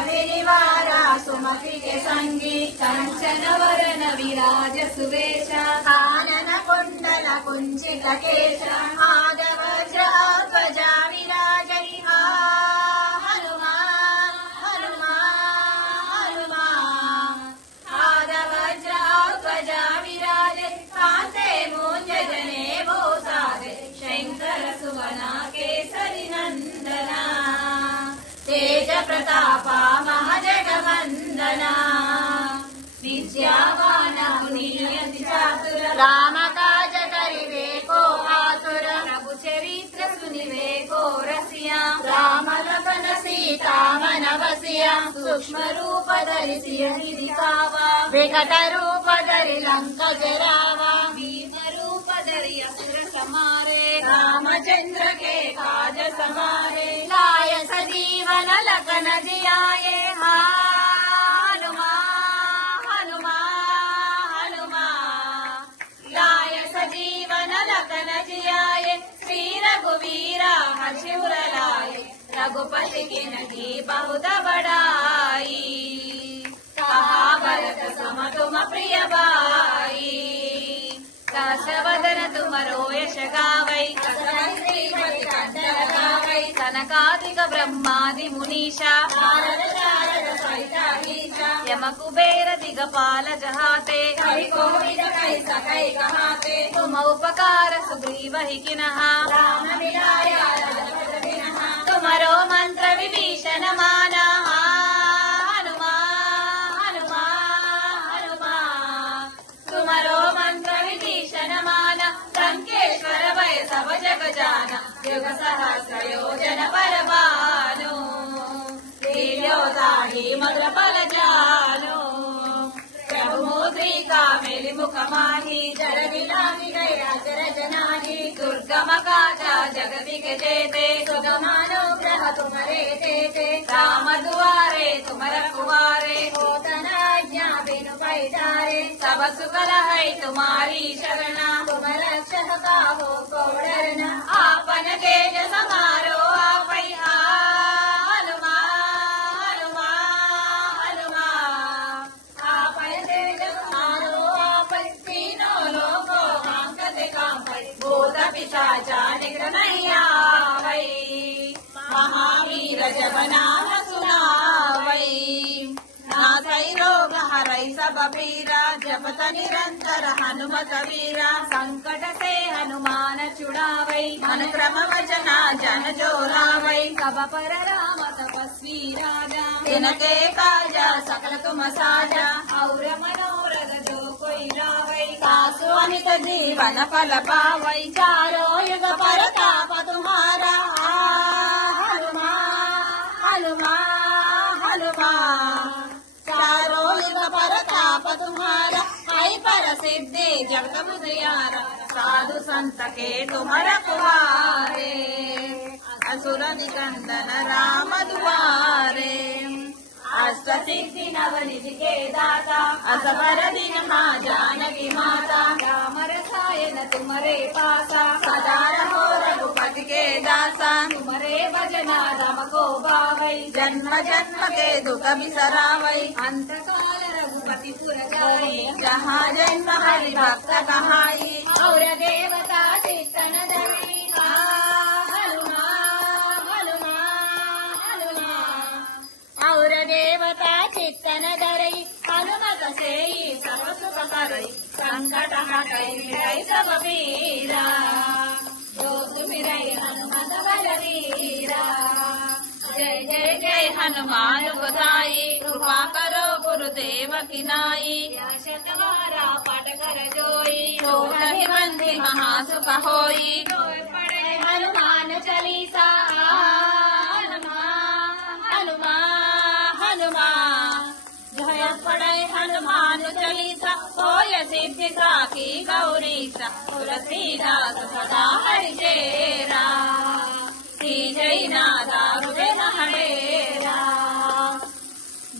विनिवार सुमति के संगी कंचन वरन विराज सुवेश कानन कुण्डल कुञ्चित केश రామకాజ కరివే కో ఆసుర ప్రభు చరిత్ర సునివే వికట రూప ధరి లంక జరావ భీమ రూప ధరి అసుర సమారే. రామచంద్ర కే కాజ సమారే లాయ సజీవన లకన జియాయే. रघुपति की नदी बहुत बड़ाई कहा भरत सम तुम प्रिय बाई दशवदन तुम रोयश गावै श्रीमति कंठन गावै कनकादिक ब्रह्मादि मुनीषा नारद शारद सहिता गीता यम యుగ సహస్రయోజన పరమాను లీల్యోదాహి మధుర పలజాను ప్రభుమూత్రి కామెలి ముఖమాహి జర విలామి గయాచర దుర్గమ కాచా జగతికి చేతే సుగమానో తుమరే రామ దువారే తుమర కువారే కోతనాజ్ఞా విను పైటారే సబసు శరణ తుమర సహకా కబీరా జపత నిరంతర హనుమత వీరా సంకట సే హనుమాన చుడావై మన క్రమ వచన జన జోలావై కబ పర రామ తపస్వీ రాజా. తినకే కాజా సకల తుమ ఔర మనోరథ జో కొయి రావై. కాసు అనిత జీవన ఫల పావై చారో యుగ పర सिद्धि जगत बुधियारा साधु संत के तुम रखवारे असुर निकंदन राम दुआरे अष्ट सिद्धि नवनिधि के दाता असबर दिन माँ जानकी माता राम रसायन तुम्हारे पासा सदा रहो रघुपति के दासा तुम्हारे भजना राम को बावै जन्म जन्म के दुख बिसरावै अंत काल रघुपति पुर जाई जहाँ जन्म हरि भक्त कहाई और देवता चित्तन धरी हनुमान हनुमान हनुमान और देवता चित्तन धरई हनुमत से सब सुख करई संकट हटई मिटई सब पीरा जो सुमिरई हनुमत बलवीरा जय जय जय हनुमान गोसाई कृपा किनाई शतवारा पाठ कर जोई। शोक ही मंदिर महासुख होई। पड़े हनुमान चालीसा पड़े हनुमान चालीसा, होय सिद्धि साखी गौरीसा तुलसीदास सदा हरिचेरा श्री जय नादा हरे